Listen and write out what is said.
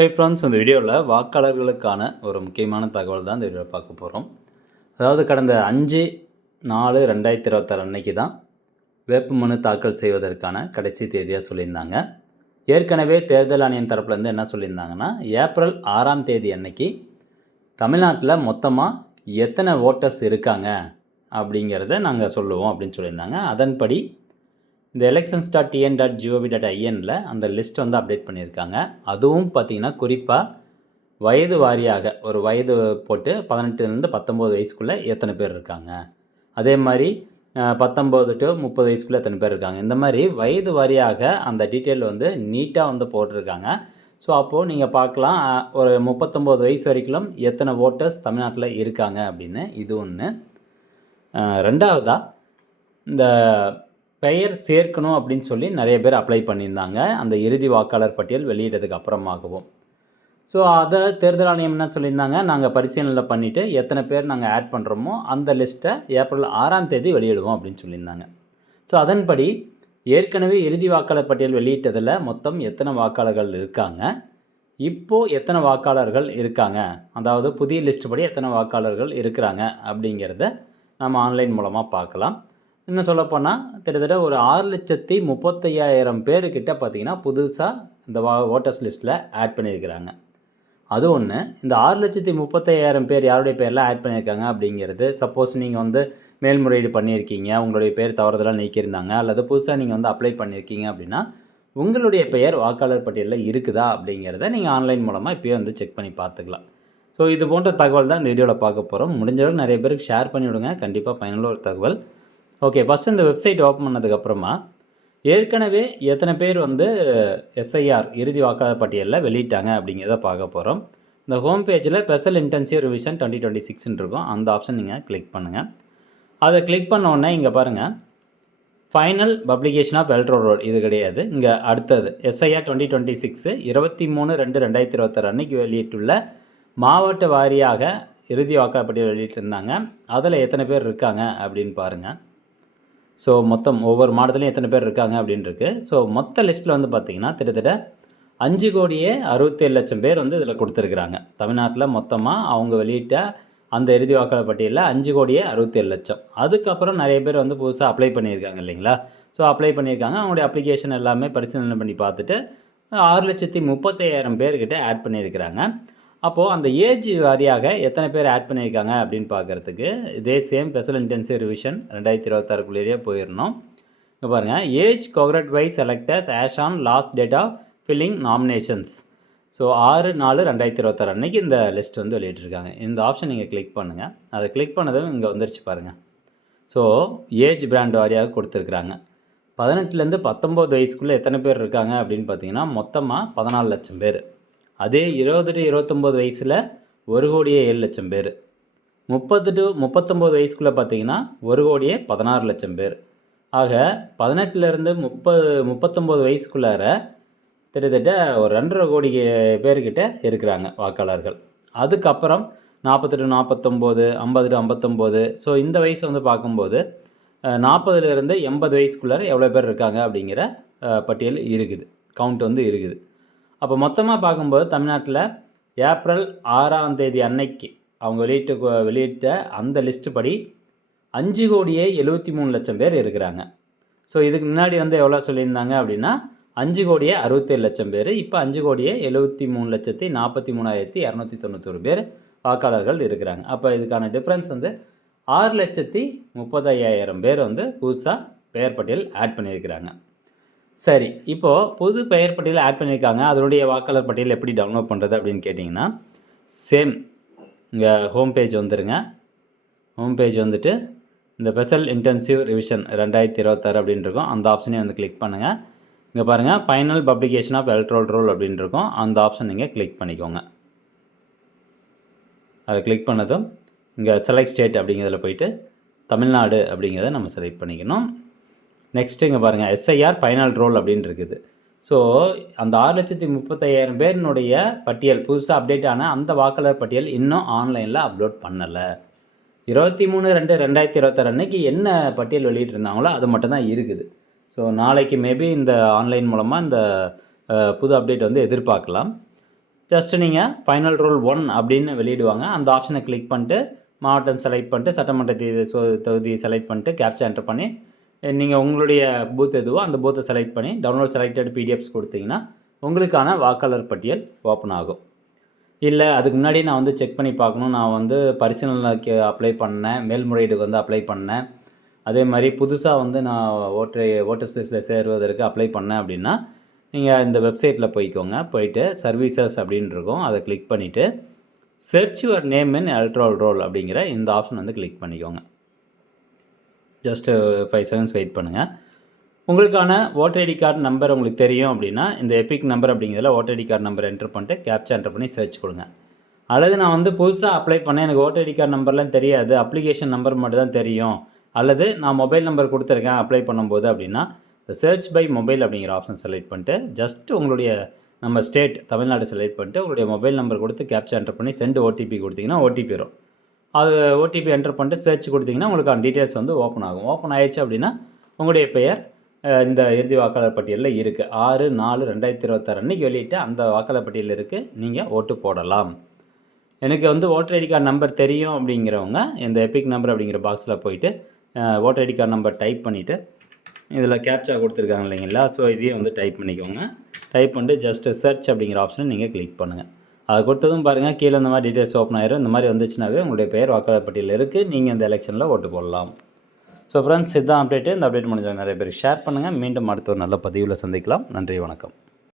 Hey friends, இந்த வீடியோவில் வாக்காளர்களுக்கான ஒரு முக்கியமான தகவல் தான் இந்த வீடியோவில் பார்க்க போகிறோம். அதாவது கடந்த 5/4/2026 அன்னைக்கு தான் வேட்புமனு தாக்கல் செய்வதற்கான கடைசி தேதியாக சொல்லியிருந்தாங்க. ஏற்கனவே தேர்தல் ஆணையம் தரப்புலேருந்து என்ன சொல்லியிருந்தாங்கன்னா, ஏப்ரல் 6ஆம் தேதி அன்னைக்கு தமிழ்நாட்டில் மொத்தமாக எத்தனை ஓட்டர்ஸ் இருக்காங்க அப்படிங்கிறத நாங்கள் சொல்லுவோம் அப்படின்னு சொல்லியிருந்தாங்க. அதன்படி இந்த elections.tn.gov.inல அந்த லிஸ்ட் வந்து அப்டேட் பண்ணியிருக்காங்க. அதுவும் பார்த்திங்கன்னா குறிப்பாக வயது வாரியாக ஒரு வயது போட்டு 18லேருந்து 19 வயசுக்குள்ளே எத்தனை பேர் இருக்காங்க, அதே மாதிரி 19 to 30 வயசுக்குள்ளே எத்தனை பேர் இருக்காங்க, இந்த மாதிரி வயது வாரியாக அந்த டீட்டெயில் வந்து நீட்டாக வந்து போட்டிருக்காங்க. ஸோ அப்போது நீங்கள் பார்க்கலாம், ஒரு 39 வயசு வரைக்கும் எத்தனை ஓட்டர்ஸ் தமிழ்நாட்டில் இருக்காங்க அப்படின்னு. இது ஒன்று. ரெண்டாவதாக இந்த பெயர் சேர்க்கணும் அப்படின்னு சொல்லி நிறைய பேர் அப்ளை பண்ணியிருந்தாங்க அந்த இறுதி வாக்காளர் பட்டியல் வெளியிட்டதுக்கு அப்புறமாகவும். ஸோ அதை தேர்தல் ஆணையம் என்ன சொல்லியிருந்தாங்க, நாங்கள் பரிசீலனை பண்ணிவிட்டு எத்தனை பேர் நாங்கள் ஆட் பண்ணுறோமோ அந்த லிஸ்ட்டை ஏப்ரல் 6ஆம் தேதி வெளியிடுவோம் அப்படின்னு சொல்லியிருந்தாங்க. ஸோ அதன்படி ஏற்கனவே இறுதி வாக்காளர் பட்டியல் வெளியிட்டதில் மொத்தம் எத்தனை வாக்காளர்கள் இருக்காங்க, இப்போது எத்தனை வாக்காளர்கள் இருக்காங்க, அதாவது புதிய லிஸ்ட் படி எத்தனை வாக்காளர்கள் இருக்கிறாங்க அப்படிங்கிறத நம்ம ஆன்லைன் மூலமாக பார்க்கலாம். இன்னும் சொல்லப்போனால் கிட்டத்தட்ட ஒரு 6,35,000 பேர்கிட்ட பார்த்திங்கன்னா புதுசாக இந்த ஓட்டர்ஸ் லிஸ்ட்டில் ஆட் பண்ணியிருக்கிறாங்க. அது ஒன்று. இந்த 6,35,000 பேர் யாருடைய பேரில் ஆட் பண்ணியிருக்காங்க அப்படிங்கிறது, சப்போஸ் நீங்கள் வந்து மேல்முறையீடு பண்ணியிருக்கீங்க, உங்களுடைய பேர் தவறுதலாக நீக்கியிருந்தாங்க, அல்லது புதுசாக நீங்கள் வந்து அப்ளை பண்ணியிருக்கீங்க அப்படின்னா உங்களுடைய பெயர் வாக்காளர் பட்டியலில் இருக்குதா அப்படிங்கிறத நீங்கள் ஆன்லைன் மூலமாக இப்போயே வந்து செக் பண்ணி பார்த்துக்கலாம். ஸோ இது போன்ற தகவல் தான் இந்த வீடியோவில் பார்க்க போகிறோம். முடிஞ்சளவுக்கு நிறைய பேருக்கு ஷேர் பண்ணிவிடுங்க, கண்டிப்பாக பயனுள்ள ஒரு தகவல். ஓகே, ஃபஸ்ட்டு இந்த வெப்சைட் ஓப்பன் பண்ணதுக்கப்புறமா ஏற்கனவே எத்தனை பேர் வந்து எஸ்ஐஆர் இறுதி வாக்காளர் பட்டியலில் வெளியிட்டாங்க அப்படிங்கிறத பார்க்க போகிறோம். இந்த ஹோம் பேஜில் ஸ்பெஷல் இன்டென்சிவ் ரிவிஷன் 2026 இருக்கும், அந்த ஆப்ஷன் நீங்கள் கிளிக் பண்ணுங்கள். அதை கிளிக் பண்ண உடனே இங்கே பாருங்கள், final publication of electoral roll இது கிடையாது. இங்கே அடுத்தது எஸ்ஐஆர் 2026 23/2/2026 அன்னைக்கு வெளியிட்டுள்ள மாவட்ட வாரியாக இறுதி வாக்காளர் பட்டியல் வெளியிட்டிருந்தாங்க. அதில் எத்தனை பேர் இருக்காங்க அப்படின்னு பாருங்கள். ஸோ மொத்தம் ஒவ்வொரு மாவட்டத்துலையும் எத்தனை பேர் இருக்காங்க அப்படின்னு இருக்குது. ஸோ மொத்த லிஸ்ட்டில் வந்து பார்த்திங்கன்னா கிட்டத்தட்ட 5,67,00,000 பேர் வந்து இதில் கொடுத்துருக்குறாங்க. தமிழ்நாட்டில் மொத்தமாக அவங்க வெளியிட்ட அந்த இறுதி வாக்காளர் பட்டியலில் 5,67,00,000. அதுக்கப்புறம் நிறைய பேர் வந்து புதுசாக அப்ளை பண்ணியிருக்காங்க இல்லைங்களா. ஸோ அப்ளை பண்ணியிருக்காங்க, அவங்களுடைய அப்ளிகேஷன் எல்லாமே பரிசீலனை பண்ணி பார்த்துட்டு 6,35,000 பேர்கிட்ட ஆட் பண்ணியிருக்கிறாங்க. அப்போது அந்த ஏஜ் வாரியாக எத்தனை பேர் ஆட் பண்ணியிருக்காங்க அப்படின்னு பார்க்குறதுக்கு இதே சேம் ஸ்பெஷல் இன்டென்சிவ் ரிவிஷன் 2026 போயிடணும். இங்கே பாருங்கள், age cohort wise selectors as on last date of filling nominations. So 6/4/2026 அன்றைக்கி இந்த லிஸ்ட் வந்து வெளியிட்டிருக்காங்க. இந்த ஆப்ஷன் நீங்கள் கிளிக் பண்ணுங்கள். அதை கிளிக் பண்ணதும் இங்கே வந்துருச்சு பாருங்கள். ஸோ ஏஜ் பிராண்ட் வாரியாக கொடுத்துருக்குறாங்க. 18லேருந்து 19 வயசுக்குள்ளே எத்தனை பேர் இருக்காங்க அப்படின்னு பார்த்தீங்கன்னா மொத்தமாக 14,00,000 பேர். அதே 20 to 29 வயசில் 1,07,00,000 பேர். 30 to 39 வயசுக்குள்ளே பார்த்தீங்கன்னா 1,16,00,000 பேர். ஆக 18லேருந்து 39 வயசுக்குள்ளார கிட்டத்தட்ட ஒரு 2.5 கோடி பேர்கிட்ட இருக்கிறாங்க வாக்காளர்கள். அதுக்கப்புறம் 40 to 49, 50 to 59, ஸோ இந்த வயசு வந்து பார்க்கும்போது 40லேருந்து 80 வயசுக்குள்ளார எவ்வளோ பேர் இருக்காங்க அப்படிங்கிற பட்டியல் இருக்குது, கவுண்ட் வந்து இருக்குது. அப்போ மொத்தமாக பார்க்கும்போது தமிழ்நாட்டில் ஏப்ரல் 6ஆம் தேதி அன்னைக்கு அவங்க வெளியிட்ட அந்த லிஸ்ட்டு படி 5,73,00,000 பேர் இருக்கிறாங்க. ஸோ இதுக்கு முன்னாடி வந்து எவ்வளோ சொல்லியிருந்தாங்க அப்படின்னா 5,67,00,000 பேர். இப்போ 5,73,43,291 பேர் வாக்காளர்கள் இருக்கிறாங்க. அப்போ இதுக்கான டிஃப்ரென்ஸ் வந்து 6,35,000 பேர் வந்து புதுசாக பெயர் பட்டியல் ஆட் பண்ணியிருக்கிறாங்க. சரி, இப்போது புது பெயர் பட்டியல் ஆட் பண்ணியிருக்காங்க, அதனுடைய வாக்காளர் பட்டியல் எப்படி டவுன்லோட் பண்ணுறது அப்படின்னு கேட்டிங்கன்னா, சேம் இங்கே ஹோம் பேஜ் வந்துடுங்க. ஹோம் பேஜ் வந்துட்டு இந்த ஸ்பெஷல் இன்டென்சிவ் ரிவிஷன் 2026 அப்படின்னு இருக்கும், அந்த ஆப்ஷனையும் வந்து கிளிக் பண்ணுங்கள். இங்கே பாருங்கள், final publication of electoral roll அப்படின்னு இருக்கும், அந்த ஆப்ஷன் நீங்கள் கிளிக் பண்ணிக்கோங்க. அதை கிளிக் பண்ணதும் இங்கே செலக்ட் ஸ்டேட் அப்படிங்கிறதுல போயிட்டு தமிழ்நாடு அப்படிங்கிறத நம்ம செலக்ட் பண்ணிக்கணும். நெக்ஸ்ட்டு இங்கே பாருங்கள், எஸ்ஐஆர் ஃபைனல் ரோல் அப்படின்னு இருக்குது. ஸோ அந்த 6,35,000 பேரினுடைய பட்டியல் புதுசாக அப்டேட் ஆன அந்த வாக்காளர் பட்டியல் இன்னும் ஆன்லைனில் அப்லோட் பண்ணலை. 23/2/2026 அன்னைக்கு என்ன பட்டியல் வெளியிட்டிருந்தாங்களோ அது மட்டும்தான் இருக்குது. ஸோ நாளைக்கு மேபி இந்த ஆன்லைன் மூலமாக இந்த புது அப்டேட் வந்து எதிர்பார்க்கலாம். ஜஸ்ட்டு நீங்கள் ஃபைனல் ரோல் 1 அப்படின்னு வெளியிடுவாங்க. அந்த ஆப்ஷனை கிளிக் பண்ணிட்டு மாவட்டம் செலக்ட் பண்ணிட்டு தொகுதி செலக்ட் பண்ணிட்டு கேப்சா என்டர் பண்ணி நீங்கள் உங்களுடைய பூத் எதுவோ அந்த பூத்தை செலக்ட் பண்ணி டவுன்லோட் செலக்டட் பிடிஎஃப்ஸ் கொடுத்தீங்கன்னா உங்களுக்கான வாக்காளர் பட்டியல் ஓப்பன் ஆகும். இல்லை அதுக்கு முன்னாடி நான் வந்து செக் பண்ணி பார்க்கணும், நான் வந்து பரிசீலனைக்கு அப்ளை பண்ணேன், மேல்முறையீடுக்கு வந்து அப்ளை பண்ணேன், அதே மாதிரி புதுசாக வந்து நான் ஓட்டர்ஸ் லிஸ்ட்டில் சேருவதற்கு அப்ளை பண்ணேன் அப்படின்னா நீங்கள் இந்த வெப்சைட்டில் போயிட்டு சர்வீசஸ் அப்படின்னு இருக்கும், அதை கிளிக் பண்ணிவிட்டு search your name in electoral roll அப்படிங்கிற இந்த ஆப்ஷன் வந்து கிளிக் பண்ணிக்கோங்க. ஜஸ்ட்டு 5 செகண்ட்ஸ் வெயிட் பண்ணுங்கள். உங்களுக்கான ஓட்டர் ஐடி கார்டு நம்பர் உங்களுக்கு தெரியும் அப்படின்னா இந்த எபிக் நம்பர் அப்படிங்கிறதுல voter ID card number enter பண்ணிட்டு கேப்சா என்டர் பண்ணி சர்ச் கொடுங்க. அல்லது நான் வந்து புதுசாக அப்ளை பண்ணேன், எனக்கு ஓட்டர் ஐடி கார்டு நம்பர்லாம் தெரியாது, அப்ளிகேஷன் நம்பர் மட்டும் தான் தெரியும், அல்லது நான் மொபைல் நம்பர் கொடுத்துருக்கேன் அப்ளை பண்ணும்போது அப்படின்னா இந்த சர்ச் பை மொபைல் அப்படிங்கிற ஆப்ஷன் செலக்ட் பண்ணிட்டு ஜஸ்ட் உங்களுடைய நம்ம ஸ்டேட் தமிழ்நாடு செலக்ட் பண்ணிட்டு உங்களுடைய மொபைல் நம்பர் கொடுத்து கேப்சா என்டர் பண்ணி சென்ட் ஓடிபி கொடுத்தீங்கன்னா ஓடிபி வரும். அது ஓடிபி என்டர் பண்ணிட்டு சர்ச் கொடுத்தீங்கன்னா உங்களுக்கான டீட்டெயில்ஸ் வந்து ஓப்பன் ஆகும். ஓப்பன் ஆயிடுச்சு அப்படின்னா உங்களுடைய பெயர் இந்த இறுதி வாக்காளர் பட்டியலில் இருக்குது. 6/4/2026 அன்றைக்கி வெளியிட்டு அந்த வாக்காளர் பட்டியலில் இருக்குது, நீங்கள் ஓட்டு போடலாம். எனக்கு வந்து ஓட்டர் ஐடி கார்டு நம்பர் தெரியும் அப்படிங்கிறவங்க இந்த எபிக் நம்பர் அப்படிங்கிற பாக்ஸில் போயிட்டு voter ID card number type பண்ணிவிட்டு இதில் கேப்சா கொடுத்துருக்காங்க இல்லைங்களா, ஸோ இதையும் வந்து டைப் பண்ணிக்கோங்க. டைப் பண்ணிட்டு ஜஸ்ட்டு சர்ச் அப்படிங்கிற ஆப்ஷனை நீங்கள் கிளிக் பண்ணுங்கள். அதை கொடுத்ததும் பாருங்கள் கீழே இந்த மாதிரி டீட்டெயில்ஸ் ஓப்பன் ஆயிரும். இந்த மாதிரி வந்துச்சுனாவே உங்களுடைய பெயர் வாக்காளர் பட்டியலில் இருக்குது, நீங்கள் இந்த எலெக்ஷனில் ஓட்டு போடலாம். ஸோ ஃப்ரெண்ட்ஸ் இதுதான் அப்டேட்டு. இந்த அப்டேட் முடிஞ்சவங்க நிறைய பேர் ஷேர் பண்ணுங்கள். மீண்டும் அடுத்த ஒரு நல்ல பதிவில் சந்திக்கலாம். நன்றி, வணக்கம்.